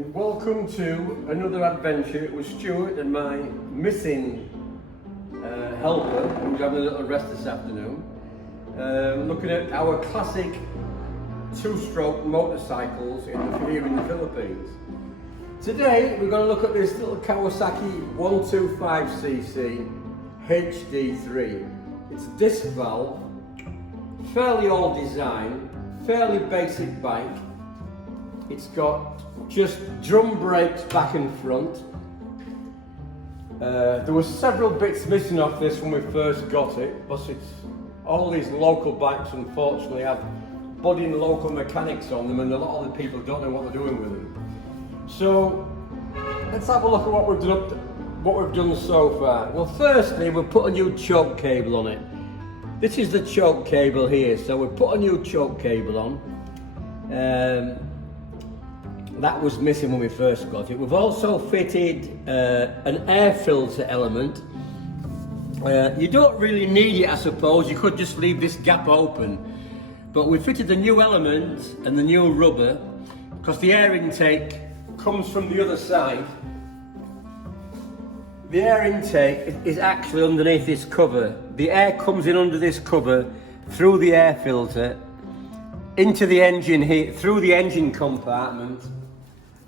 and welcome to another adventure with Stuart and my missing helper, who's having a little rest this afternoon. Looking at our classic two-stroke motorcycles here in the Philippines. Today we're going to look at this little Kawasaki 125cc HD3. It's a disc valve, fairly old design, fairly basic bike. It's got just drum brakes back and front. There were several bits missing off this when we first got it, but all these local bikes unfortunately have budding local mechanics on them, and a lot of the people don't know what they're doing with them. So let's have a look at what we've done so far. Well, firstly, we've put a new choke cable on it. This is the choke cable here, so we've put a new choke cable on. That was missing when we first got it. We've also fitted an air filter element. You don't really need it, I suppose. You could just leave this gap open. But we fitted the new element and the new rubber, because the air intake comes from the other side. The air intake is actually underneath this cover. The air comes in under this cover through the air filter into the engine here, through the engine compartment,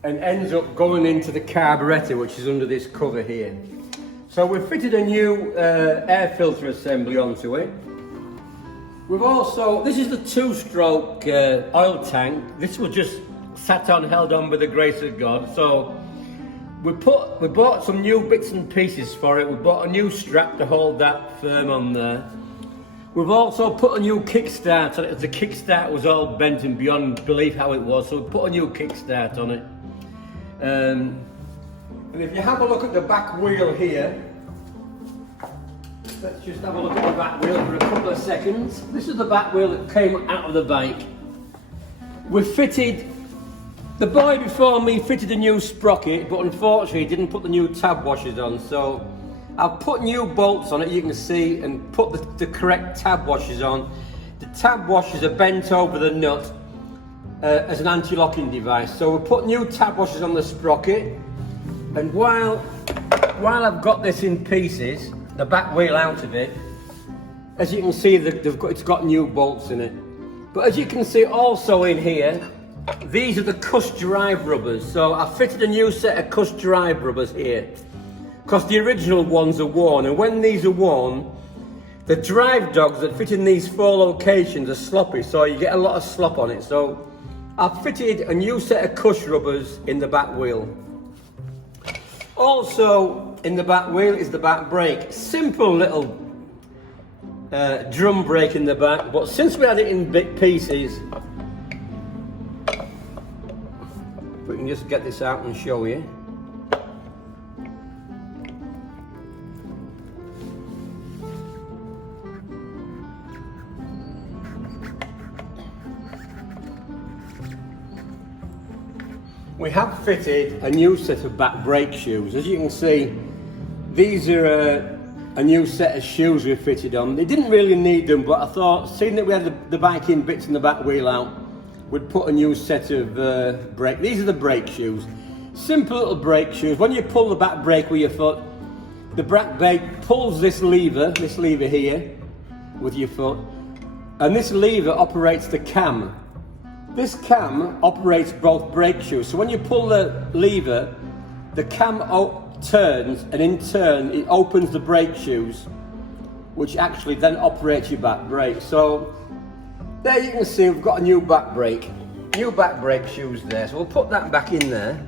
and ends up going into the carburetor, which is under this cover here. So we've fitted a new air filter assembly onto it. We've also, this is the two-stroke oil tank. This was just sat on, held on by the grace of God. So we bought some new bits and pieces for it. We bought a new strap to hold that firm on there. We've also put a new kickstart on it, as the kickstart was all bent and beyond belief how it was, so we put a new kickstart on it. And if you have a look at the back wheel here, let's just have a look at the back wheel for a couple of seconds. This is the back wheel that came out of the bike. We fitted, the boy before me fitted a new sprocket, but unfortunately didn't put the new tab washers on, so I've put new bolts on it, you can see, and put the correct tab washers on. The tab washers are bent over the nut as an anti-locking device. So we put new tab washers on the sprocket, and while I've got this in pieces, the back wheel out of it, as you can see, it's got new bolts in it. But as you can see also in here, these are the cuss drive rubbers. So I fitted a new set of cuss drive rubbers here, because the original ones are worn, and when these are worn, the drive dogs that fit in these four locations are sloppy, so you get a lot of slop on it. So I've fitted a new set of cuss rubbers in the back wheel. Also in the back wheel is the back brake. Simple little drum brake in the back, but since we had it in big pieces, we can just get this out and show you. We have fitted a new set of back brake shoes. As you can see, these are a new set of shoes we fitted on. They didn't really need them, but I thought, seeing that we had the bike in bits and the back wheel out, we'd put a new set of brake. These are the brake shoes. Simple little brake shoes. When you pull the back brake with your foot, the back brake pulls this lever here with your foot, and this lever operates the cam. This cam operates both brake shoes. So when you pull the lever, the cam turns, and in turn it opens the brake shoes, which actually then operates your back brake. So there you can see we've got a new back brake shoes there. So we'll put that back in there.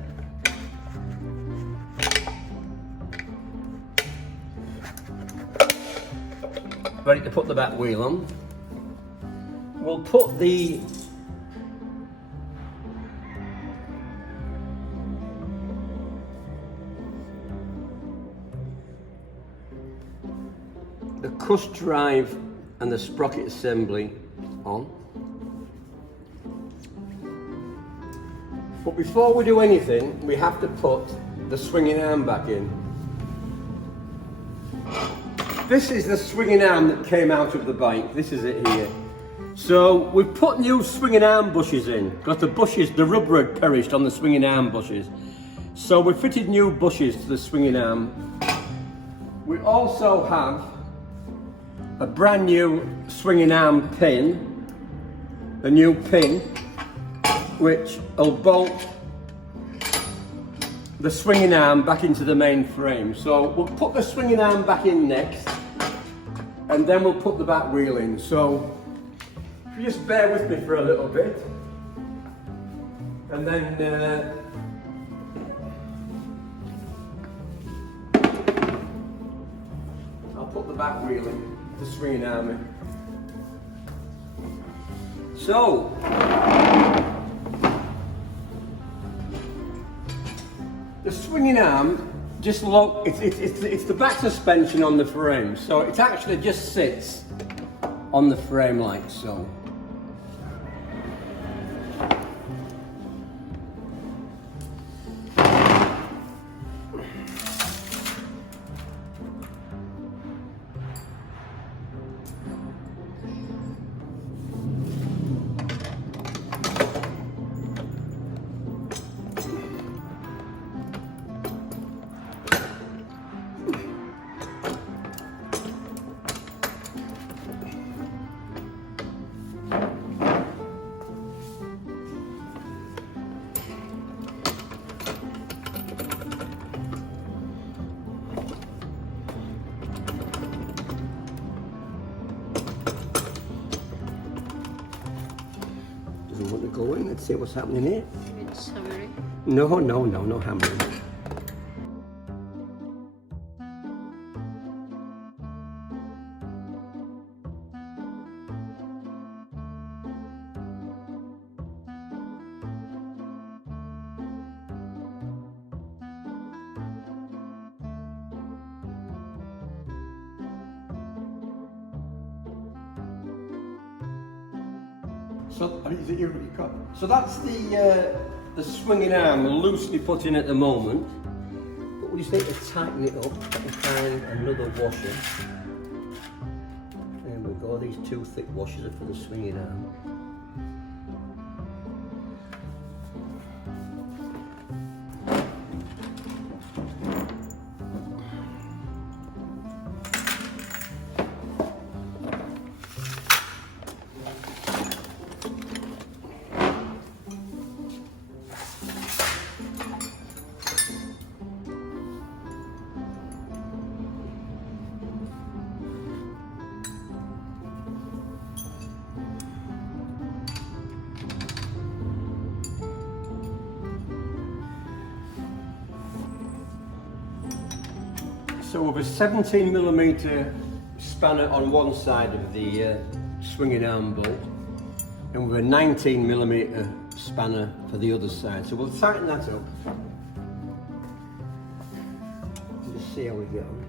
Ready to put the back wheel on. We'll put the cuss drive and the sprocket assembly on. But before we do anything, we have to put the swinging arm back in. This is the swinging arm that came out of the bike. This is it here. So we've put new swinging arm bushes in, because the rubber had perished on the swinging arm bushes. So we fitted new bushes to the swinging arm. We also have a brand new swinging arm pin, a new pin, which will bolt the swinging arm back into the main frame. So we'll put the swinging arm back in next, and then we'll put the back wheel in. So if you just bear with me for a little bit, and then I'll put the back wheel in, the swinging arm in. So the swinging arm, just look, it's the back suspension on the frame, so it actually just sits on the frame like so. Doesn't want to go in. Let's see what's happening here. It's hammering. No hammering. So that's the swinging arm loosely put in at the moment, but we just need to tighten it up and find another washer. There we go, these two thick washers are for the swinging arm. So with a 17mm spanner on one side of the swinging arm bolt, and with a 19mm spanner for the other side. So we'll tighten that up and just see how we get on.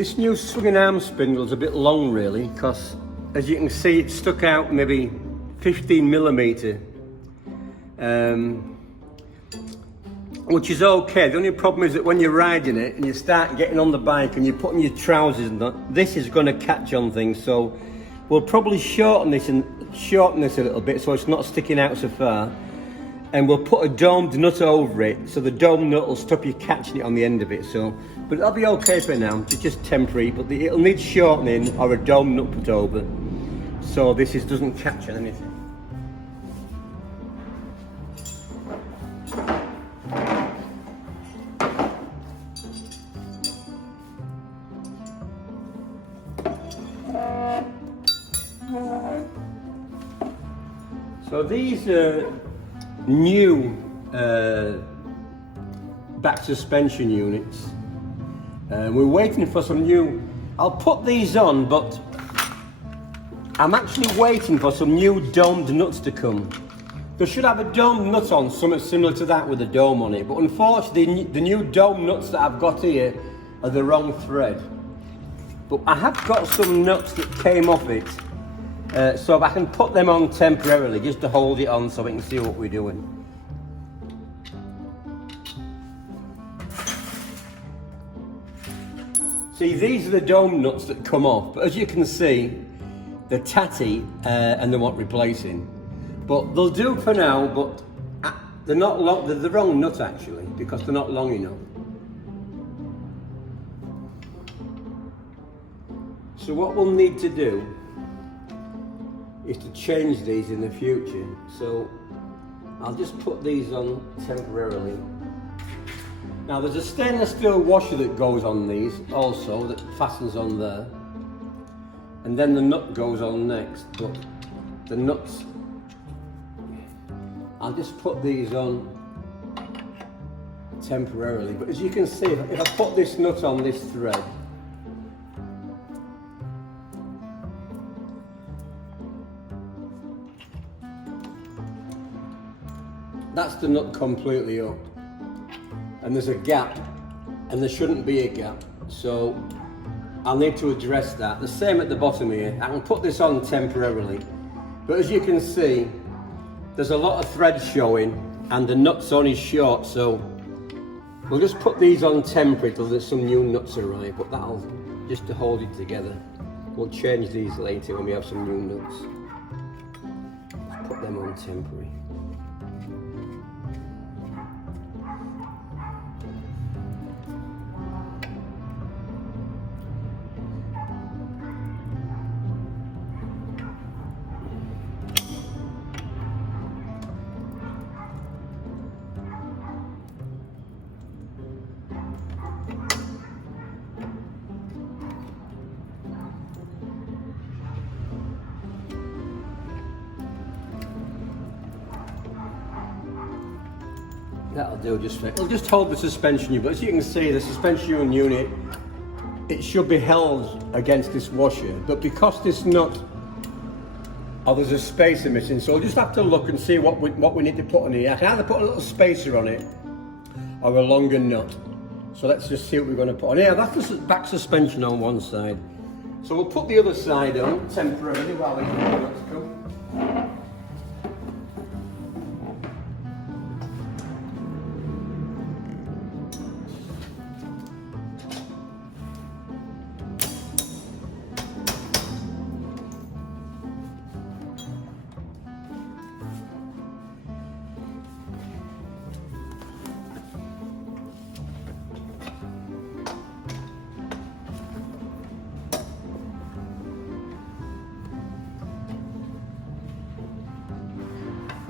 This new swinging arm spindle is a bit long really, because as you can see it's stuck out maybe 15mm, which is okay. The only problem is that when you're riding it and you start getting on the bike and you're putting your trousers and that, this is going to catch on things. So we'll probably shorten this a little bit so it's not sticking out so far, and we'll put a domed nut over it so the domed nut will stop you catching it on the end of it. So, but it'll be okay for now. It's just temporary, but it'll need shortening or a domed nut put over so this doesn't catch on anything. So these are new back suspension units. We're waiting for some new. I'll put these on, but I'm actually waiting for some new domed nuts to come. They should have a domed nut on, something similar to that with a dome on it. But unfortunately, the new domed nuts that I've got here are the wrong thread. But I have got some nuts that came off it. So I can put them on temporarily just to hold it on so we can see what we're doing. See, these are the dome nuts that come off, but as you can see, they're tatty and they want replacing. But they'll do for now, but they're not long, they're the wrong nut actually, because they're not long enough. So what we'll need to do is to change these in the future. So I'll just put these on temporarily. Now there's a stainless steel washer that goes on these also, that fastens on there. And then the nut goes on next, but the nuts, I'll just put these on temporarily. But as you can see, if I put this nut on this thread, that's the nut completely up, and there's a gap, and there shouldn't be a gap, so I'll need to address that. The same at the bottom here. I can put this on temporarily, but as you can see, there's a lot of thread showing and the nut's only short, so we'll just put these on temporary till there's some new nuts arrive, but that'll just to hold it together. We'll change these later when we have some new nuts. Put them on temporary. That'll do just it'll just hold the suspension unit, but as you can see, the suspension unit, it should be held against this washer, but because this nut, there's a spacer missing, so we'll just have to look and see what we need to put on here. I can either put a little spacer on it or a longer nut. So let's just see what we're going to put on here. That's the back suspension on one side. So we'll put the other side on temporarily while we get the nuts come.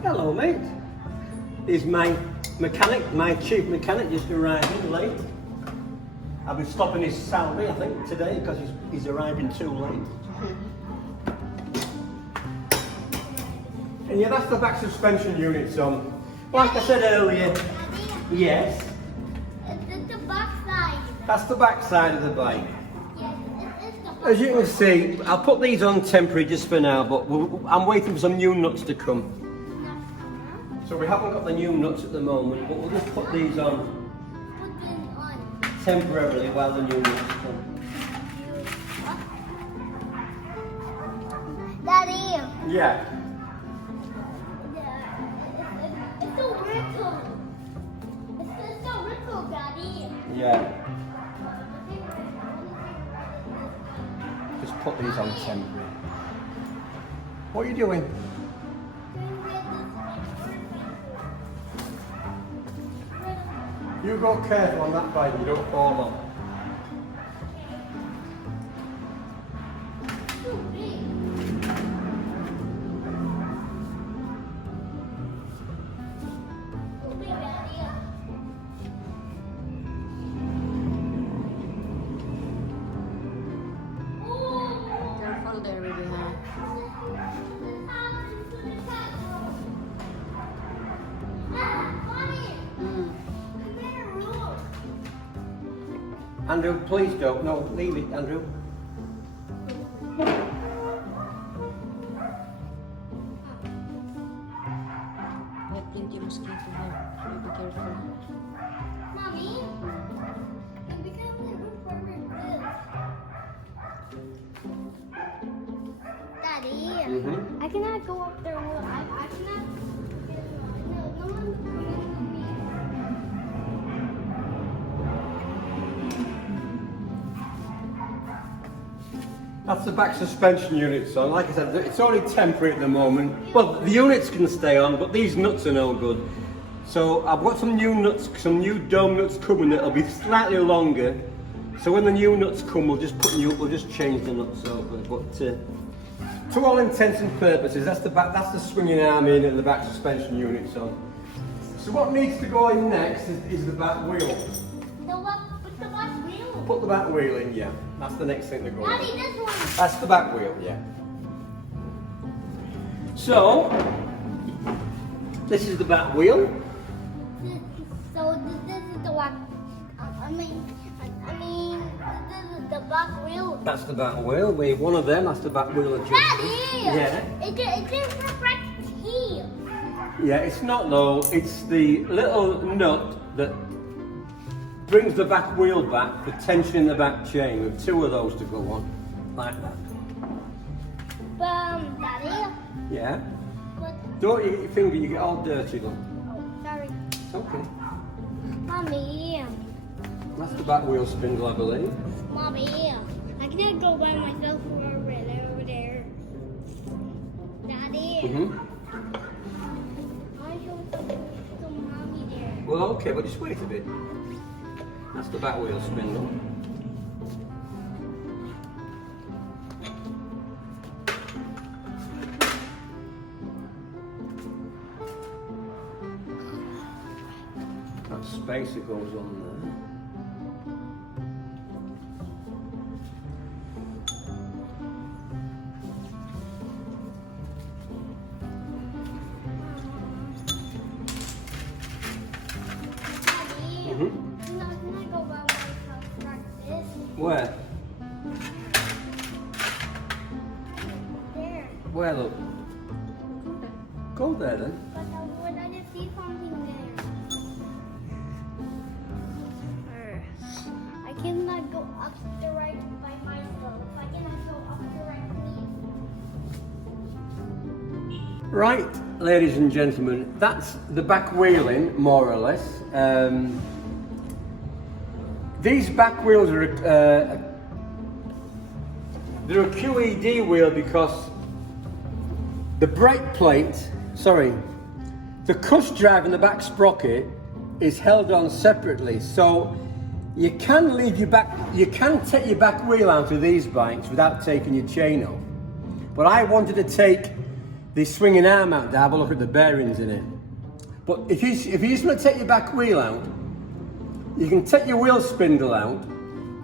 Hello mate, here's my mechanic, my chief mechanic just arriving late. I've been stopping his salary I think today because he's arriving too late. And yeah, that's the back suspension units on. Like I said earlier, yes. It's the back side. That's the back side of the bike. Yes, it is the back. As you can see, I'll put these on temporary just for now, but I'm waiting for some new nuts to come. So we haven't got the new nuts at the moment, but we'll just put these on temporarily while the new nuts come. Yeah. It's a wrinkle. It's a wrinkle, Daddy. Yeah. Just put these on temporary. What are you doing? You go careful on that bike, you don't fall off. Careful there, baby, huh? Andrew, please don't. No, leave it, Andrew. We have plenty of mosquito here. So be careful. Mommy, we can live perfect Daddy, I cannot go up there. I cannot. No one with me. That's the back suspension unit, son. Like I said, it's only temporary at the moment. Well, the units can stay on, but these nuts are no good. So I've got some new nuts, some new dome nuts coming that'll be slightly longer. So when the new nuts come, we'll just change the nuts over. But to all intents and purposes, that's the swinging arm in and the back suspension unit, son. So what needs to go in next is the back wheel. Put the back wheel. Put the back wheel in, yeah. That's the next thing to go in. Daddy, this one. That's the back wheel, yeah. So, this is the back wheel. So this is the one. I mean, this is the back wheel. That's the back wheel. We have one of them. That's the back wheel adjustment. Daddy! Yeah. It just reflects here. Yeah, it's not though. It's the little nut that brings the back wheel back for tension in the back chain. With two of those to go on, like that. Daddy. Yeah. But Don't you get your finger, you get all dirty though. oh, sorry, It's okay. Mommy. That's the back wheel spindle, I believe. Mommy, I can't go by myself over there. Daddy, I show some mommy there. Well, okay, but just wait a bit. That's the back wheel spindle. That spacer goes on there. Daddy, I'm not gonna go by myself like this. Where? There. Where, look? Go there then. But when I just see something there. I cannot go up the right by myself. I cannot go up the right knee. Right, ladies and gentlemen, that's the back wheeling, more or less. These back wheels are they're a QED wheel because the brake plate, the cuss drive and the back sprocket is held on separately. So you can take your back wheel out of these bikes without taking your chain off. But I wanted to take the swinging arm out to have a look at the bearings in it. But if you just want to take your back wheel out, you can take your wheel spindle out,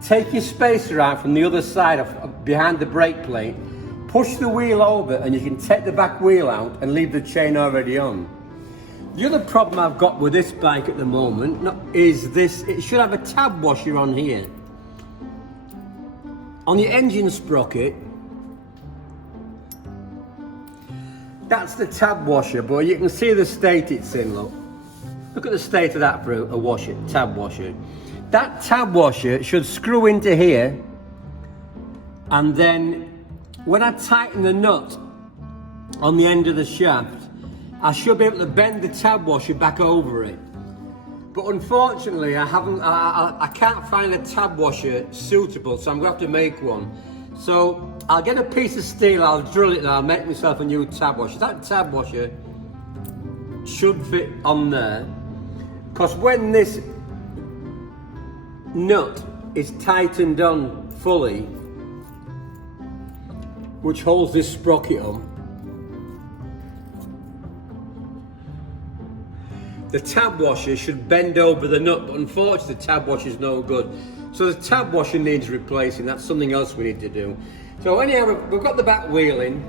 take your spacer out from the other side of behind the brake plate, push the wheel over and you can take the back wheel out and leave the chain already on. The other problem I've got with this bike at the moment is this, it should have a tab washer on here. On the engine sprocket, that's the tab washer, but you can see the state it's in, look. Look at the state of that for a tab washer. That tab washer should screw into here, and then when I tighten the nut on the end of the shaft, I should be able to bend the tab washer back over it. But unfortunately, I can't find a tab washer suitable, so I'm gonna have to make one. So I'll get a piece of steel, I'll drill it and I'll make myself a new tab washer. That tab washer should fit on there, because when this nut is tightened on fully, which holds this sprocket on, the tab washer should bend over the nut, but unfortunately the tab washer is no good. So the tab washer needs replacing, that's something else we need to do. So anyhow, we've got the back wheel in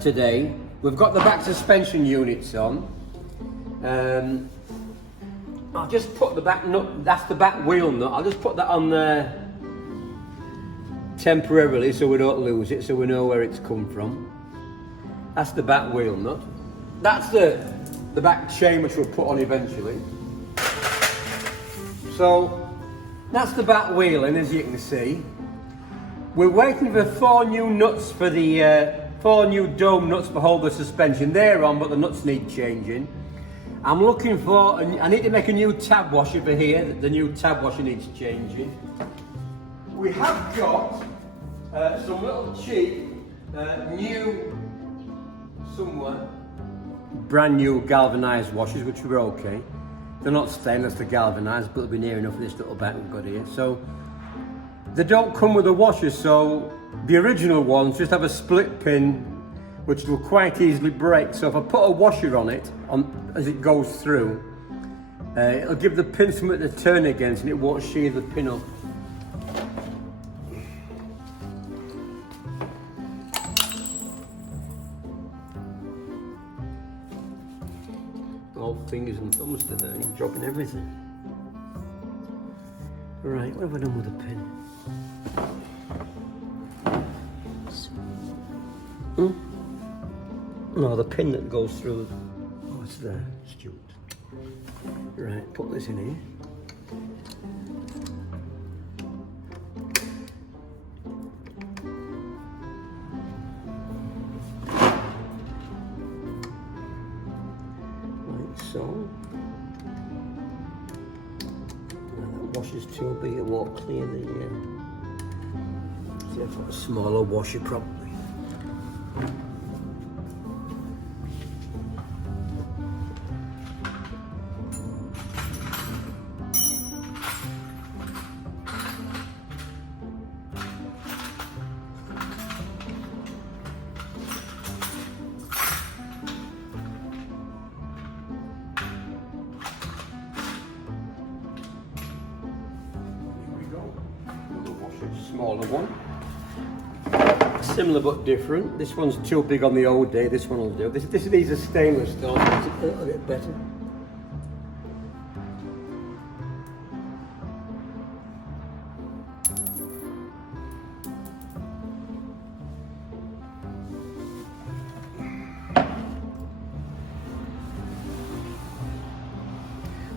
today. We've got the back suspension units on. I'll just put the back nut, that's the back wheel nut, I'll just put that on there temporarily so we don't lose it, so we know where it's come from. That's the back wheel nut. That's the back chain which we'll put on eventually. So that's the back wheel, and as you can see, we're waiting for 4 new nuts for the 4 new dome nuts to hold the suspension. They're on, but the nuts need changing. I'm looking for, I need to make a new tab washer for here. The new tab washer needs changing. We have got some little cheap, new, somewhere, brand new galvanised washers, which were okay. They're not stainless, they're galvanised, but they'll be near enough for this little back we've got here. So they don't come with a washer, so the original ones just have a split pin which will quite easily break. So if I put a washer on it as it goes through, it'll give the pin something to turn against and it won't shear the pin up. All fingers and thumbs today, dropping everything. Right, what have I done with the pin? No, the pin that goes through. Oh, it's there, Stuart. Right, put this in here. Like so. Now that washer's too big, it won't clear the. See, I've got a smaller washer probably. Smaller one, similar but different. This one's too big on the old day, this one will do. These are stainless though, it's a little bit better.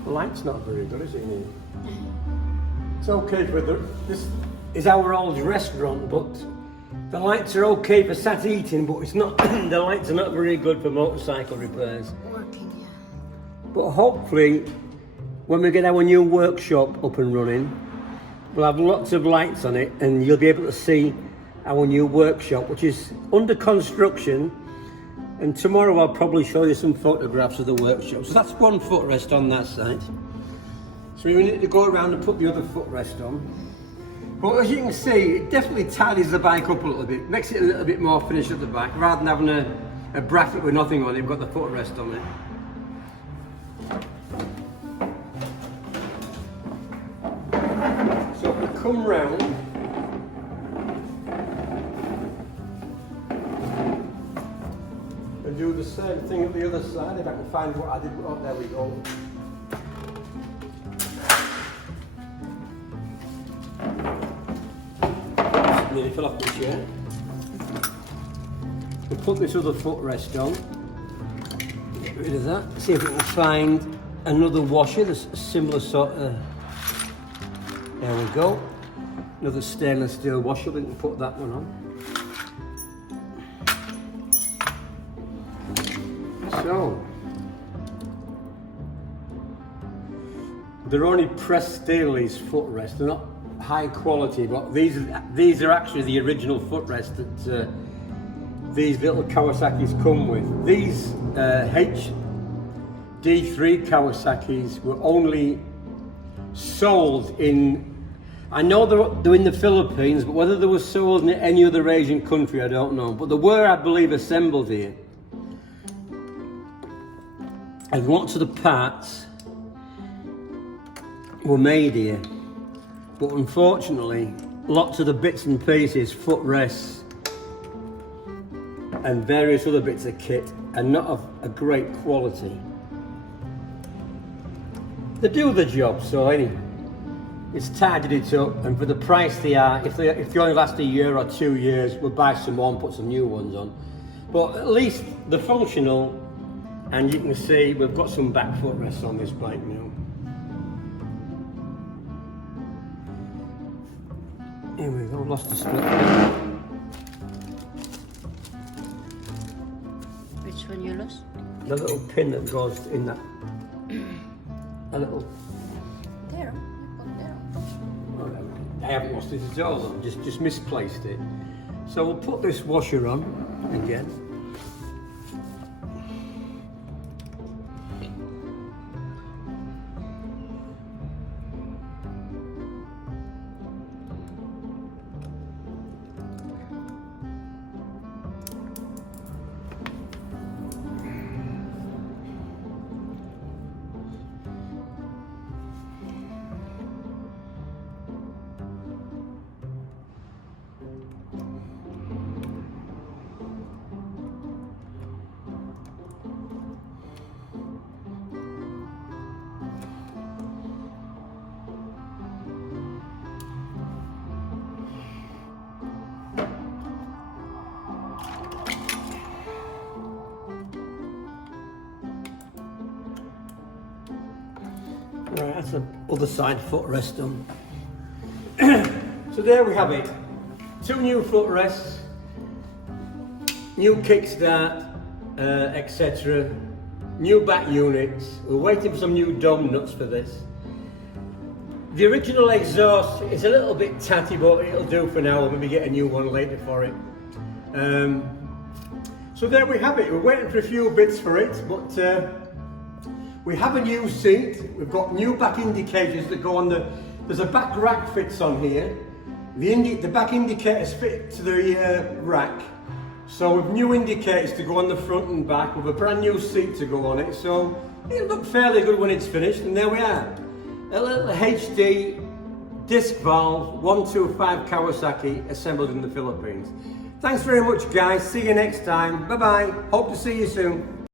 The light's not very good, is it? It's okay for this is our old restaurant, but the lights are okay for sat eating, but it's not. The lights are not very good for motorcycle repairs. Working, yeah. But hopefully, when we get our new workshop up and running, we'll have lots of lights on it, and you'll be able to see our new workshop, which is under construction. And tomorrow I'll probably show you some photographs of the workshop. So that's one footrest on that side. So we need to go around and put the other footrest on. But as you can see, it definitely tidies the bike up a little bit, makes it a little bit more finished at the back, rather than having a bracket with nothing on it. We've got the footrest on it. So if we come round, and do the same thing at the other side, if I can find what I did. Oh, there we go. Nearly fell off the chair. We'll put this other footrest on, get rid of that, see if we can find another washer, there's a similar sort of, there we go, another stainless steel washer, we can put that one on. So, they're only pressed steel, these footrests. They're not high quality, but these are actually the original footrests that these little Kawasaki's come with. These HD3 Kawasaki's were only sold in, I know they're in the Philippines, but whether they were sold in any other Asian country, I don't know. But they were, I believe, assembled here. And lots of the parts were made here. But unfortunately, lots of the bits and pieces, footrests, and various other bits of kit are not of a great quality. They do the job, so anyway, it's tidied it up, and for the price they are, if they only last a year or 2 years, we'll buy some more and put some new ones on. But at least they're functional, and you can see we've got some back footrests on this bike now. Here we go, lost the split. Which one you lost? The little pin that goes in that. A little. There. Put there. I haven't lost it at all, though. Just misplaced it. So we'll put this washer on again. Right, that's the other side footrest done. So there we have it. 2 new footrests, new kickstart, etc. New back units. We're waiting for some new dome nuts for this. The original exhaust is a little bit tatty, but it'll do for now. We'll maybe get a new one later for it. So there we have it. We're waiting for a few bits for it, but we have a new seat. We've got new back indicators that go on the. There's a back rack fits on here. The back indicators fit to the rack. So with new indicators to go on the front and back, with a brand new seat to go on it. So it'll look fairly good when it's finished. And there we are. A little HD disc valve 125 Kawasaki assembled in the Philippines. Thanks very much, guys. See you next time. Bye bye. Hope to see you soon.